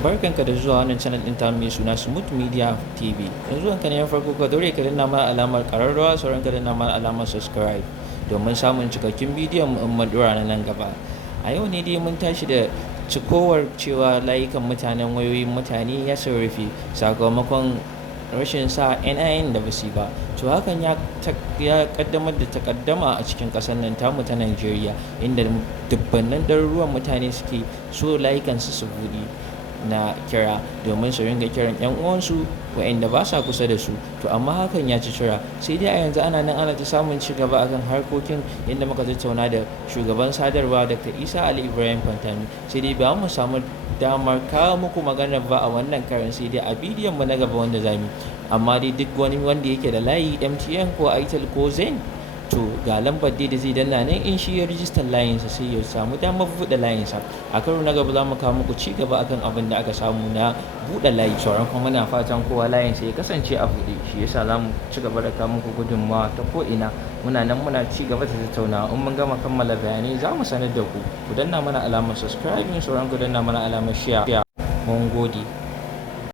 Barkanka da zuwa wannan channel ɗin tamu mai suna Smooth Media TV. Yanzu wanka ne na farko ka daure ka danna mana alamar ƙararrawa sauran ka danna mana alamar subscribe domin samun cikakken bidiyon mu in mun ɗora na nan gaba. A yau ne dai mun tashi da cikowar cewa layukan mutanen wayoyin mutane ya rufe sakamakon rashin sa NIN da basu ba. To hakan ya kaddamar da takaddama a cikin ƙasar nan tamu ta Najeriya, inda dubbannan ɗaruruwan mutane suke so layukansu su buɗe na kira domin su ringa kiran 'yan uwansu waɗanda ba sa kusa da su. To amma hakan ya ci tura, sai dai a yanzu ana nan ana ta samun ci gaba akan harkokin, inda muka tattauna da shugaban sadarwa Dr. Isa Ali Ibrahim Fantami. Sai dai ba mu samu damar kawo muku maganar ba a wannan karin, sai dai a bidiyon mu na gaba wanda zamu. Amma dai duk wani wanda yake da layi MTN ko Airtel ko Zain, to ga lambar dai da zai danna nan in shi ya rijistar layinsa sai ya samu damar buɗe layinsa. A karo na gaba za mu kawo muku ci gaba akan abin da aka samu na buɗe layi. Sauran kuma muna fatan kowa layinsa ya kasance a buɗe, shi yasa za mu ci gaba da kawo muku gudunmawa ta ko'ina. Muna nan muna ci gaba da tattaunawa, in mun gama kammala bayanai za mu sanar da ku. Ku danna mana alamar subscribe, sauran ku danna mana alamar share. Mun gode.